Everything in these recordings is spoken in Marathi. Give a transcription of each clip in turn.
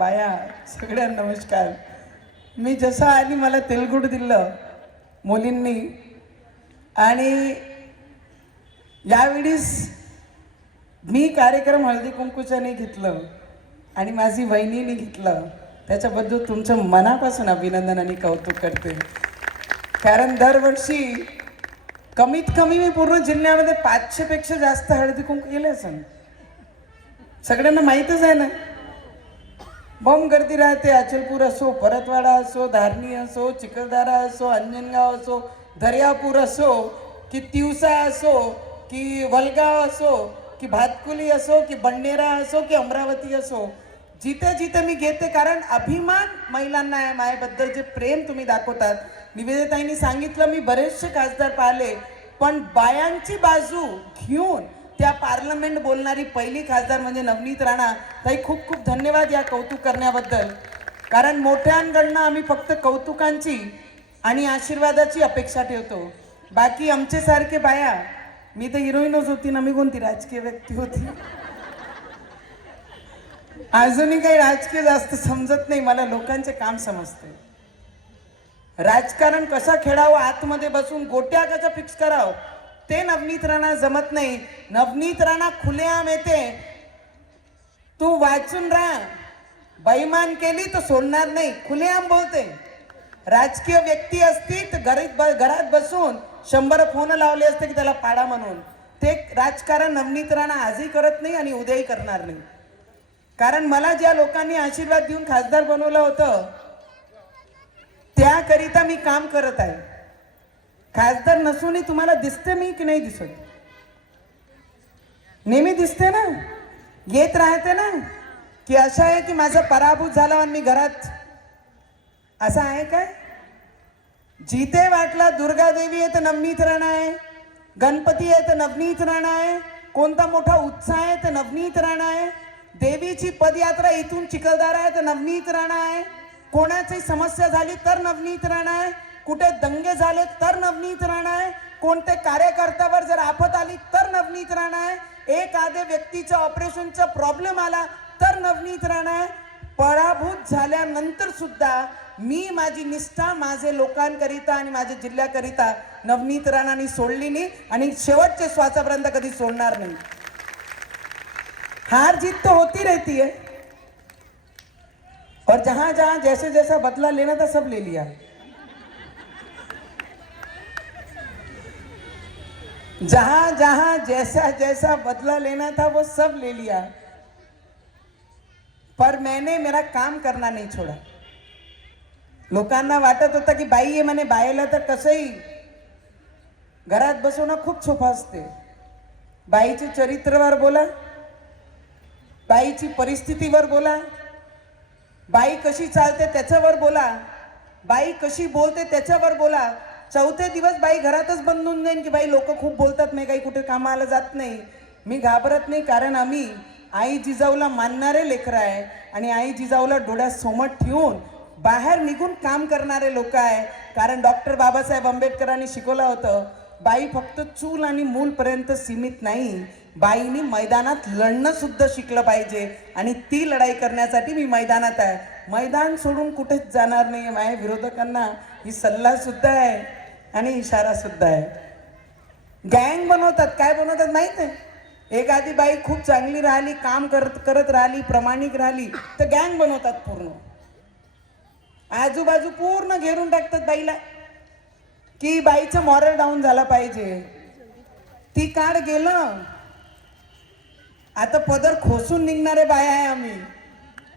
बाया सगळ्यांना नमस्कार. मी जसं आली मला तेलगुड दिलं मुलींनी आणि यावेळीस मी कार्यक्रम हळदी कुंकूचा नाही घेतलं आणि माझी वहिनीने घेतलं. त्याच्याबद्दल तुमचं मनापासून अभिनंदन आणि कौतुक करते. कारण दरवर्षी कमीत कमी मी पूर्ण जिल्ह्यामध्ये 500 पेक्षा जास्त हळदी कुंकू केले असेल. सगळ्यांना माहीतच आहे ना. बम गर्दी राहते. अचलपूर असो, परतवाडा असो, धारणी असो, चिखलदरा असो, अंजनगाव असो, दर्यापूर असो की तिवसा असो की वलगाव असो की भातकुली असो की बंडेरा असो की अमरावती असो, जिथे जिथे मी घेते. कारण अभिमान महिलांना आहे. माझ्याबद्दल जे प्रेम तुम्ही दाखवतात. निवेदिताईंनी सांगितलं मी बरेचसे खासदार पाहिले, पण बायांची बाजू घेऊन त्या पार्लमेंट बोलणारी पहिली खासदार म्हणजे नवनीत राणा. ताई खूप खूप धन्यवाद या कौतुक करण्याबद्दल. कारण मोठ्यांकडनं आम्ही फक्त कौतुकांची आणि आशीर्वादाची अपेक्षा ठेवतो. बाकी आमचे सारखे बाया, मी तर हिरोईनच होती ना, मी कोणती राजकीय व्यक्ती होती. अजूनही काही राजकीय जास्त समजत नाही मला. लोकांचे काम समजते. राजकारण कसा खेळावं, आतमध्ये बसून गोट्या कशा फिक्स करावं ते नवनीत राणा जमत नाही. नवनीत राणा खुलेआम येते. तू वाचून राहा. बैमान केली तर सोडणार नाही. खुलेआम बोलते. राजकीय व्यक्ती असती तर घरात बसून 100 फोन लावले असते की त्याला पाडा म्हणून. ते राजकारण नवनीत राणा आजही करत नाही आणि उद्याही करणार नाही. कारण मला ज्या लोकांनी आशीर्वाद देऊन खासदार बनवलं होतं त्याकरिता मी काम करत आहे. खासदार नसूनही तुम्हाला दिसते मी की नाही दिसत? नेहमी दिसते ना, येत राहते ना. की असं आहे की माझा पराभूत झाला आणि मी घरात, असं आहे काय? जिथे वाटला दुर्गा देवी आहे तर नवनीत राणा आहे, गणपती आहे तर नवनीत राणा आहे, कोणता मोठा उत्साह आहे तर नवनीत राणा आहे, देवीची पदयात्रा इथून चिखलदरा आहे तर नवनीत राणा आहे, कोणाची समस्या झाली तर नवनीत राणा आहे, कुठे दंगे झाले तर नवनीत राणा आहे, कोणते कार्यकर्त्यावर जर आफत आली तर नवनीत राणा आहे, एखाद्या व्यक्तीचा ऑपरेशनचा प्रॉब्लेम आला तर नवनीत राणा आहे. पराभूत झाल्यानंतर सुद्धा मी माझी निष्ठा माझे लोकांकरिता आणि माझ्या जिल्ह्याकरिता नवनीत राणांनी सोडली नाही आणि शेवटचे श्वासापर्यंत कधी सोडणार नाही. हार जीत तो होती रहती है और जहां जहां जैसे जैसा बदला लेना था सब ले लिया. जहां जहां जैसा जैसा बदला लेना था वो सब ले लिया, पर मैंने मेरा काम करना नहीं छोड़ा. लोकांना वाटत होतं की बाई आहे म्हणे, बाईला तर कसंही घरात बसवणं खूप सोपं असते. बाईचे चरित्रवर बोला, बाईची परिस्थितीवर बोला, बाई कशी चालते त्याच्यावर बोला, बाई कशी बोलते त्याच्यावर बोला. चौथे दिवस बाई घरातच बंद होऊन जाईन की बाई लोक खूप बोलतात, मी काही कुठे कामाला जात नाही. मी घाबरत नाही, कारण आम्ही आई जिजाऊला मानणारे लेकरं आहे आणि आई जिजाऊला डोळ्यात सोमत ठेवून बाहेर निघून काम करणारे लोक आहे. कारण डॉक्टर बाबासाहेब आंबेडकरांनी शिकवलं होतं, बाई फक्त चूल आणि मूलपर्यंत सीमित नाही, बाईनी मैदानात लढणं सुद्धा शिकलं पाहिजे आणि ती लढाई करण्यासाठी मी मैदानात आहे. मैदान सोडून कुठेच जाणार नाही. माझ्या विरोधकांना ही सल्ला सुद्धा आहे आणि इशारा सुद्धा आहे. गँग बनवतात. काय बनवतात माहित आहे? एखादी बाई खूप चांगली राहिली, काम करत राहिली, प्रामाणिक राहिली तर गँग बनवतात. पूर्ण आजूबाजू पूर्ण घेरून टाकतात बाईला की बाईचं मॉरल डाऊन झाला पाहिजे. ती काळ गेलं. आता पदर खोसून निघणारे बाया आहे आम्ही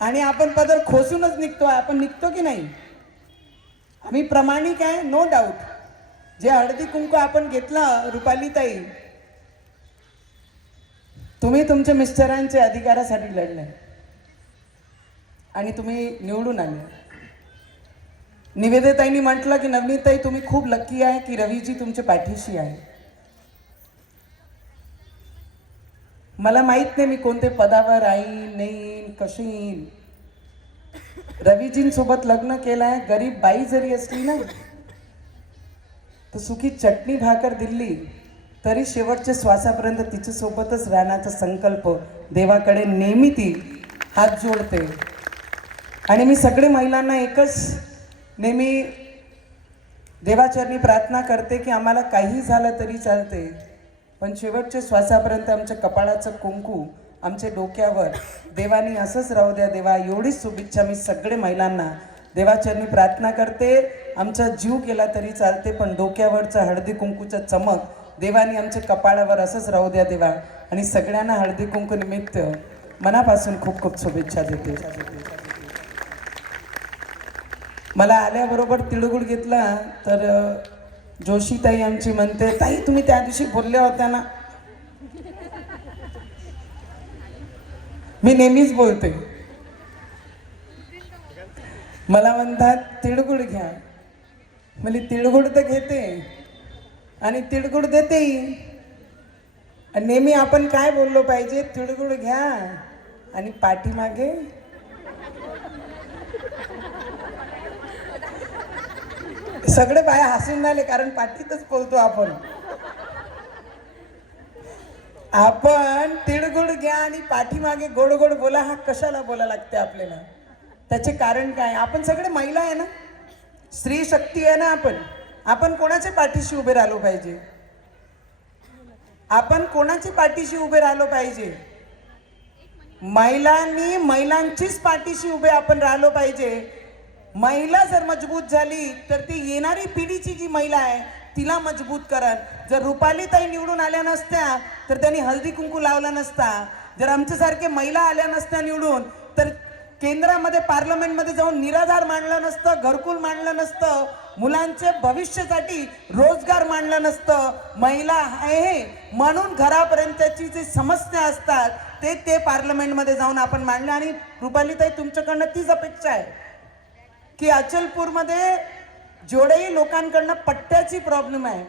आणि आपण पदर खोसूनच निघतो. आपण निघतो की नाही? आम्ही प्रामाणिक आहे, नो डाऊट. जे हळदी कुंकू आपण घेतलं, रुपाली ताई, तुम्ही तुमच्या मिस्टरांच्या अधिकारासाठी लढले आणि तुम्ही निवडून आले. निवेदिताईंनी म्हटलं की नवनीताई तुम्ही खूप लकी आहे की रवीजी तुमच्या पाठीशी आहे. मला माहित नाही मी कोणते पदावर येईन नाही, कशी येईन. रवीजींसोबत लग्न केलंय. गरीब बाई जरी असली ना तर सुखी चटणी भाकर दिली तरी शेवटच्या श्वासापर्यंत तिच्यासोबतच राहण्याचा संकल्प देवाकडे नेहमी ती हात जोडते. आणि मी सगळे महिलांना एकच नेहमी देवाचरणी प्रार्थना करते की आम्हाला काही झालं तरी चालते, पण शेवटच्या श्वासापर्यंत आमच्या कपाळाचं कुंकू आमच्या डोक्यावर देवानी असंच राहू द्या देवा, एवढीच शुभेच्छा मी सगळे महिलांना देवाचरणी प्रार्थना करते. आमचा जीव गेला तरी चालते, पण डोक्यावरचं हळदी कुंकूचं चमक देवानी आमच्या कपाळावर असंच राहू द्या देवा. आणि सगळ्यांना हळदी कुंकू निमित्त मनापासून खूप खूप शुभेच्छा देते. मला आल्याबरोबर तिळगुळ घेतला तर जोशीताई आमची म्हणते, ताई तुम्ही त्या दिवशी बोलल्या होत्या ना. मी नेहमीच बोलते. मला म्हणतात तिळगुळ घ्या, म्हणजे तिळगुळ तर घेते आणि तिळगुळ देतेही. नेहमी आपण काय बोललो पाहिजे, तिळगुळ घ्या आणि पाठीमागे सगळे बाया हसून राहिले, कारण पाठीतच बोलतो आपण. आपण तिळगुळ घ्या आणि पाठीमागे गोड गोड बोला, हा कशाला बोला लागते आपल्याला? त्याचे कारण काय? आपण सगळे महिला आहे ना, स्त्री शक्ती आहे ना. आपण कोणाच्या पाठीशी उभे राहिलो पाहिजे? आपण कोणाच्या पाठीशी उभे राहिलो पाहिजे? महिलांनी महिलांचीच पाठीशी उभे आपण राहिलो पाहिजे. महिला जर मजबूत झाली तर ती येणारी पिढीची जी महिला आहे तिला मजबूत करत. जर रुपालीताई निवडून आल्या नसत्या तर त्यांनी हळदी कुंकू लावला नसता. जर आमच्यासारखे महिला आल्या नसत्या निवडून तर केंद्रामध्ये पार्लमेंटमध्ये जाऊन निराधार मांडलं नसतं, घरकुल मांडलं नसतं, मुलांचे भविष्यासाठी रोजगार मांडलं नसतं. महिला आहे म्हणून घरापर्यंतची जी समस्या असतात ते पार्लमेंटमध्ये जाऊन आपण मांडलं. आणि रुपालीताई तुमच्याकडनं तीच अपेक्षा आहे की अचलपूरमध्ये जेवढेही लोकांकडनं पट्ट्याची प्रॉब्लेम आहे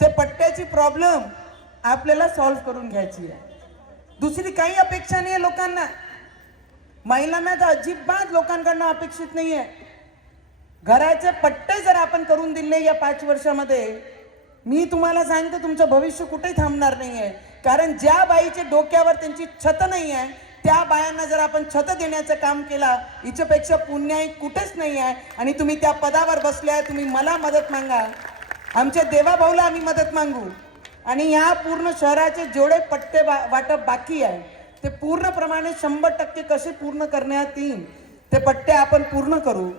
ते पट्ट्याची प्रॉब्लेम आपल्याला सॉल्व्ह करून घ्यायची आहे. दुसरी काही अपेक्षा नाही आहे लोकांना. महिलांना तर अजिबात लोकांकडनं अपेक्षित नाही आहे. घराचे पट्टे जर आपण करून दिले या 5 वर्षामध्ये, मी तुम्हाला सांगते तुमचं भविष्य कुठेही थांबणार नाही आहे. कारण ज्या बाईचे डोक्यावर त्यांची छत नाही आहे त्या बायांना जर आपण छत देण्याचं काम केला, हिच्यापेक्षा पुण्याई कुठेच नाही आहे. आणि तुम्ही त्या पदावर बसल्या, तुम्ही मला मदत मागा, आमच्या देवाभाऊला आम्ही मदत मागू आणि या पूर्ण शहराचे जेवढे पट्टे वाटप बाकी आहे ते पूर्णप्रमाणे 100% कसे पूर्ण करण्यात येईल ते पट्टे आपण पूर्ण करू.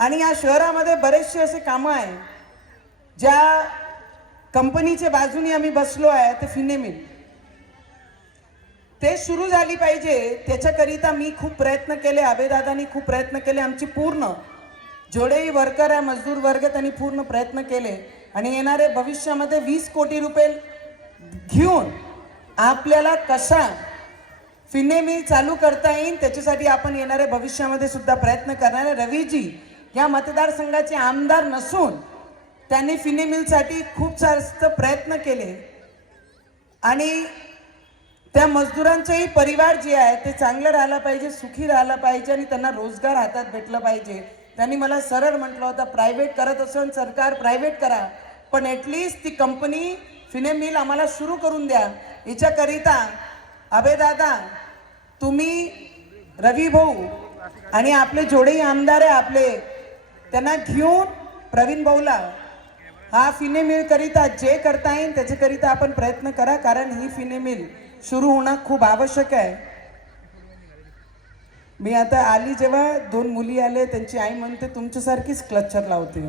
आणि या शहरामध्ये बरेचसे असे कामं आहे ज्या कंपनीच्या बाजूने आम्ही बसलो आहे, ते फिनेमिल ते सुरू झाली पाहिजे. त्याच्याकरिता मी खूप प्रयत्न केले, अभयदादांनी खूप प्रयत्न केले, आमची पूर्ण जेवढेही वर्कर आहे मजदूर वर्ग त्यांनी पूर्ण प्रयत्न केले. आणि येणारे भविष्यामध्ये 20 कोटी रुपये घेऊन आपल्याला कसा फिनेमिल चालू करता येईल त्याच्यासाठी आपण येणाऱ्या भविष्यामध्ये सुद्धा प्रयत्न करणार आहे. रवीजी या मतदारसंघाचे आमदार नसून त्यांनी फिनेमिलसाठी खूप जास्त प्रयत्न केले आणि त्या मजदूरांचेही परिवार जे आहे ते चांगलं राहिलं पाहिजे, सुखी राहिलं पाहिजे आणि त्यांना रोजगार हातात भेटलं पाहिजे. त्यांनी मला सरळ म्हटलं होतं, प्रायव्हेट करत असेल सरकार प्रायव्हेट करा, पण ॲटलिस्ट ती कंपनी फिनेमिल आम्हाला सुरू करून द्या. याच्याकरिता अभयदादा, तुम्ही, रवी भाऊ आणि आपले जेवढेही आमदार आहे आपले त्यांना घेऊन प्रवीण भाऊला हा फिनेमिल करिता जे करता येईल त्याच्याकरिता आपण प्रयत्न करा. कारण ही फिनेमिल सुरू होणं खूप आवश्यक आहे. मी आता आली जेव्हा 2 मुली आले, त्यांची आई म्हणते तुमच्यासारखीच क्लचर लावते.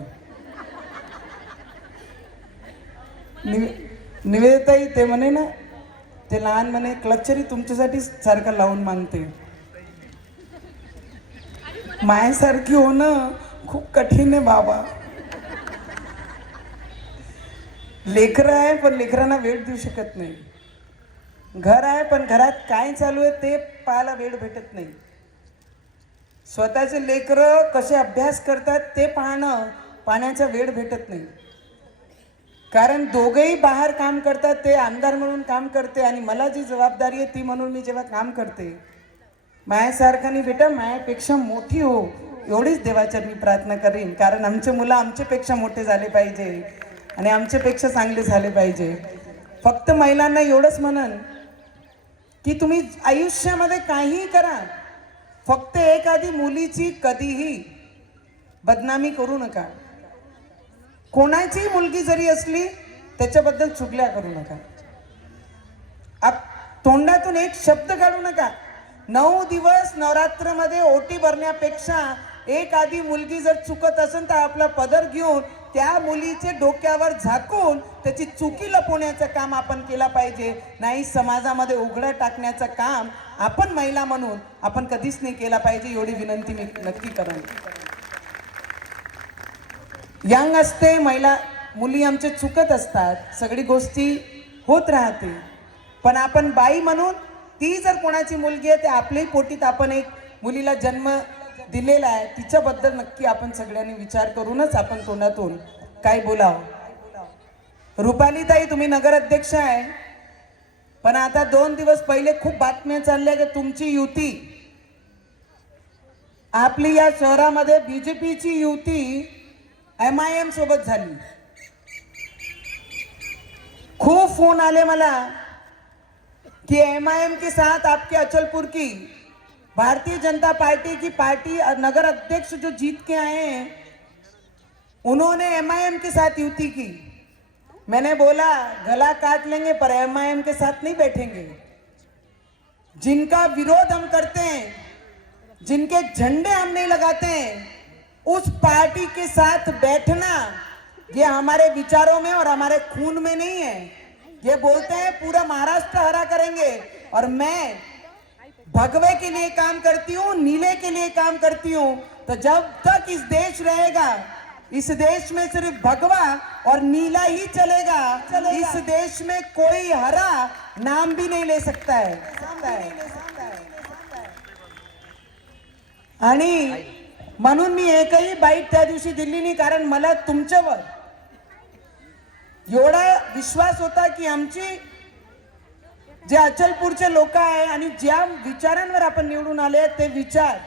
निवेदिताई ते म्हणे ना, ते लहान म्हणे क्लचरी तुमच्यासाठी सारखं लावून मागते. मायासारखी होणं खूप कठीण आहे बाबा. लेकरं आहे पण लेकरांना वेळ देऊ शकत नाही. घर आहे पण घरात काय चालू आहे ते पाहायला वेळ भेटत नाही. स्वतःचे लेकरं कसे अभ्यास करतात ते पाहण्याचा वेळ भेटत नाही. कारण दोघेही बाहेर काम करतात. ते आमदार म्हणून काम करते आणि मला जी जबाबदारी आहे ती म्हणून मी जेव्हा काम करते, मायासारखा नाही बेटा, मायापेक्षा मोठी हो एवढीच देवाचरणी प्रार्थना करीन. कारण आमचे मुलं आमच्यापेक्षा मोठे झाले पाहिजे आणि आमच्यापेक्षा चांगले झाले पाहिजे. फक्त महिलांना एवढंच म्हणन की तुम्ही आयुष्यामध्ये काहीही करा, फक्त एखादी मुलीची कधीही बदनामी करू नका. कोणाची मुलगी जरी असली त्याच्याबद्दल चुगल्या करू नका. तोंडातून एक शब्द काढू नका. 9 दिवस नवरात्रमध्ये ओटी भरण्यापेक्षा एखादी मुलगी जर चुकत असेल तर आपला पदर घेऊन त्या मुलीचे डोक्यावर झाकून त्याची चुकी लपवण्याचं काम आपण केलं पाहिजे. नाही समाजामध्ये उघडं टाकण्याचं काम आपण महिला म्हणून आपण कधीच नाही केला पाहिजे. एवढी विनंती मी नक्की करेन. यंग असते महिला मुली आमचे चुकत असतात, सगळी गोष्टी होत राहते, पण आपण बाई म्हणून ती जर कोणाची मुलगी आहे ते आपल्याही पोटीत आपण एक मुलीला जन्म दिलेला आहे, तिच्याबद्दल नक्की आपण सगळ्यांनी विचार करूनच आपण तोंडातून काय बोलावं. रुपालीताई तुम्ही नगराध्यक्ष आहे, पण आता 2 दिवस पहिले खूप बातम्या चालल्या की तुमची युती आपली या शहरामध्ये बीजेपीची युती MIM सोबत झाली. खूप फोन आले मला कि MIM के साथ आपके अचलपुर की भारतीय जनता पार्टी की नगर अध्यक्ष जो जीत के आए हैं उन्होंने MIM के साथ युति की. मैंने बोला गला काट लेंगे पर MIM के साथ नहीं बैठेंगे. जिनका विरोध हम करते हैं, जिनके झंडे हम नहीं लगाते हैं, उस पार्टी के साथ बैठना ये हमारे विचारों में और हमारे खून में नहीं है. ये बोलते हैं पूरा महाराष्ट्र हरा करेंगे और मैं भगवे के लिए काम करती हूँ, नीले के लिए काम करती हूँ. तो जब तक इस देश रहेगा, इस देश में सिर्फ भगवा और नीला ही चलेगा. इस देश में कोई हरा नाम भी नहीं ले सकता है. आणि म्हणून मी एकही बाईट त्या दिवशी दिली नाही, कारण मला तुमच्यावर एवढा विश्वास होता की आमची जे अचलपूरचे लोक आहे आणि ज्या विचारांवर आपण निवडून आले ते विचार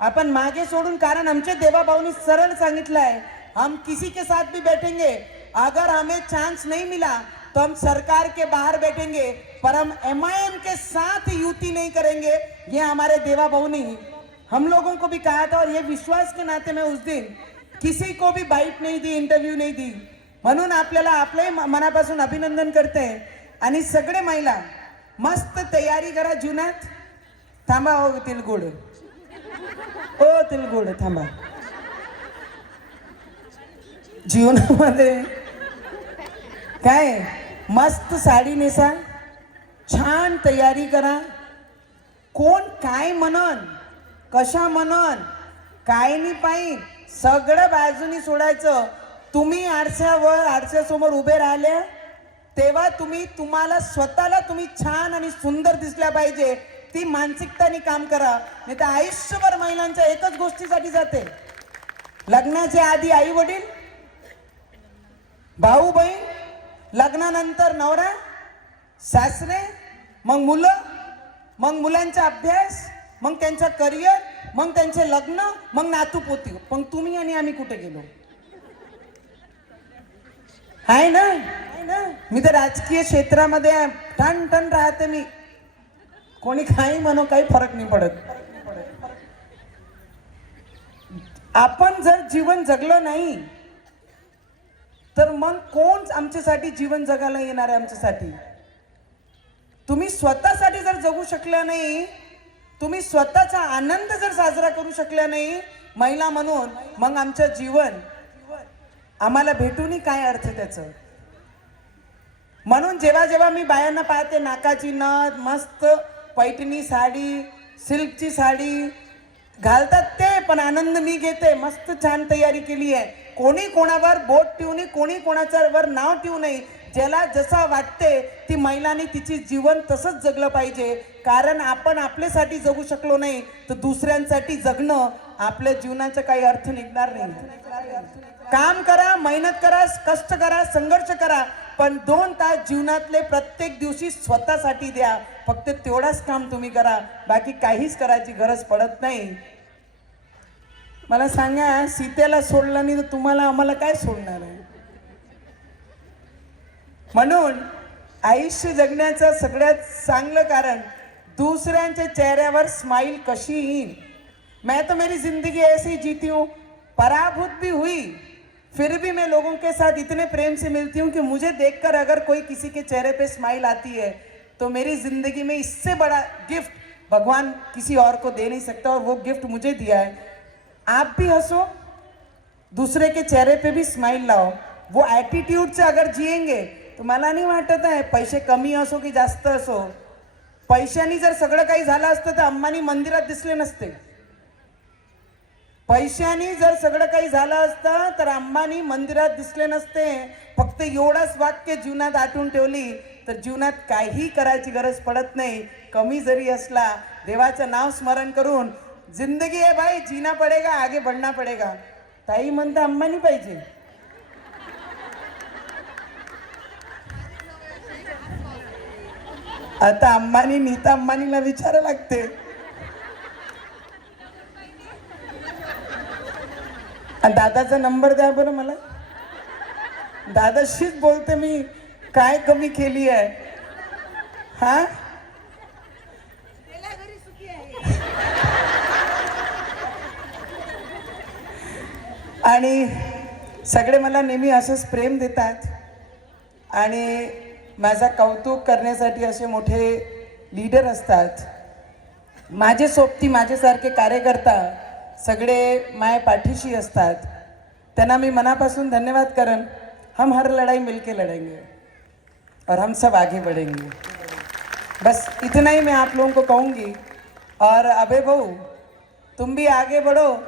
अपन मागे सोडून, कारण आमचे देवाभाऊनी सरळ सांगितलं आहे हम किसी के साथ भी बैठेंगे, अगर हमें चांस नहीं मिला तो हम सरकार के बाहर बैठेंगे, पर हम MIM के साथ युति नहीं करेंगे. ये हमारे देवाभाऊ ने हम लोगों को भी कहा था और ये विश्वास के नाते मैं उस दिन किसी को भी बाइट नहीं दी, इंटरव्यू नहीं दी. म्हणून आपल्याला आपले मनापासून अभिनंदन करते. आणि सगळे महिला मस्त तयारी करा जीवनात. थांबा हो तिलगुड, ओ तिलगुड थांबा. जीवनामध्ये काय मस्त साडी नेसा, छान तयारी करा. कोण काय म्हणन, कशा म्हणन, काय नाही पाहिजे, सगळं बाजूनी सोडायचं. तुम्ही आरशासमोर उभे राहिले तेव्हा तुम्हाला स्वतःला तुम्ही छान आणि सुंदर दिसल्या पाहिजे. ती मानसिकताने काम करा. नाही तर आयुष्यभर महिलांच्या एकच गोष्टीसाठी जाते, लग्नाच्या आधी आई वडील, भाऊ बहीण, लग्नानंतर नवरा सासरे, मग मुलं, मग मुलांचा अभ्यास, मग त्यांचा करिअर, मग त्यांचे लग्न, मग नातू पोती. पण तुम्ही आणि आम्ही कुठे गेलो आहे ना. मी तर राजकीय क्षेत्रामध्ये ठण ठण राहते. मी कोणी काही म्हणो काही फरक नाही पडत. आपण जर जीवन जगलो नाही तर मग कोण आमच्यासाठी जीवन जगायला येणार आहे आमच्यासाठी. तुम्ही स्वतःसाठी जर जगू शकल्या नाही, तुम्ही स्वतःचा आनंद जर साजरा करू शकल्या नाही महिला म्हणून, मग आमचं जीवन आम्हाला भेटूनही काय अर्थ त्याचं. म्हणून जेव्हा जेव्हा मी बायांना पाहते नाकाची नथ, मस्त पैठणी साडी, सिल्कची साडी घालतात ते, पण आनंद मी घेते. मस्त छान तयारी केली आहे. कोणी कोणावर बोट ठेवू नये, कोणी कोणाच्यावर नाव ठेवू नये. ज्याला जसा वाटते ती महिलांनी तिची जीवन तसंच जगलं पाहिजे. कारण आपण आपल्यासाठी जगू शकलो नाही तर दुसऱ्यांसाठी जगणं आपल्या जीवनाचा काही अर्थ निघणार नाही. काम करा, मेहनत करा, कष्ट करा, संघर्ष करा, पण 2 तास जीवनातले प्रत्येक दिवशी स्वतःसाठी द्या. फक्त तेवढाच काम तुम्ही करा, बाकी काहीच करायची गरज पडत नाही. मला सांगा, सीतेला सोडलं नाही तर तुम्हाला आम्हाला काय सोडणार आहे. म्हणून आयुष्य जगण्याचं सगळ्यात चांगलं कारण दुसऱ्यांच्या चेहऱ्यावर स्माईल कशी येईल मैं तो मेरी जिंदगी ऐसे ही जीती हूँ, पराभूत भी हुई फिर भी मैं लोगों के साथ इतने प्रेम से मिलती हूँ कि मुझे देखकर अगर कोई किसी के चेहरे पे स्माइल आती है तो मेरी जिंदगी में इससे बड़ा गिफ्ट भगवान किसी और को दे नहीं सकता, और वो गिफ्ट मुझे दिया है। आप भी हंसो, दूसरे के चेहरे पे भी स्माइल लाओ, वो ॲटिट्यूड से अगर जिएंगे तर मला नाही वाटत आहे पैसे कमी असो की जास्त असो, पैशानी जर सगळं काही झालं असतं तर अंबानी मंदिरात दिसले नसते. पैशानी जर सगळं काही झालं असतं तर अंबानी मंदिरात दिसले नसते. फक्त एवढंच वाक्य जीवनात आठवून ठेवली तर जीवनात काही करायची गरज पडत नाही. कमी जरी असला देवाचं नाव स्मरण करून जिंदगी आहे भाई, जीना पडेगा, आगे बढ़ना पडेगा. ताई म्हणता अंबानी पाहिजे. आता अंबानी नीता अंबानीला विचारा लागते. दादाचा नंबर द्या बरं मला. दादाशीच बोलते मी, काय कमी केली आहे हा. आणि सगळे मला नेहमी असंच प्रेम देतात आणि माझा कौतुक करण्यासाठी असे मोठे लीडर असतात. माझे सोबती माझ्यासारखे कार्यकर्ता सगळे माय पाठीशी असतात. त्यांना मी मनापासून धन्यवाद करन. हम हर लड़ाई मिलके लड़ेंगे और हम सब आगे बढ़ेंगे. बस इतना ही मैं आप लोगों को कहूँगी. और अबे बहू, तुम भी आगे बढ़ो.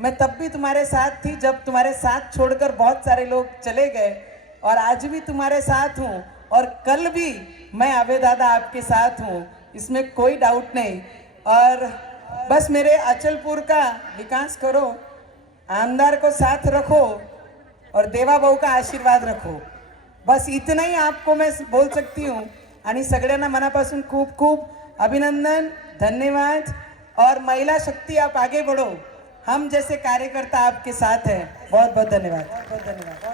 मैं तब भी तुम्हारे साथ थी जब तुम्हारे साथ छोड़कर बहुत सारे लोग चले गए, और आज भी तुम्हारे साथ हूँ, और कल भी मैं अबे दादा आपके साथ हूँ, इसमें कोई डाउट नहीं. और बस मेरे अचलपुर का विकास करो, आमदार को साथ रखो और देवा भाऊ का आशीर्वाद रखो. बस इतना ही आपको मैं बोल सकती हूँ. आणि सगळ्यांना मनापासून खूप खूप अभिनंदन, धन्यवाद. और महिला शक्ति आप आगे बढ़ो, हम जैसे कार्यकर्ता आपके साथ हैं. बहुत बहुत धन्यवाद. बहुत बहुत धन्यवाद.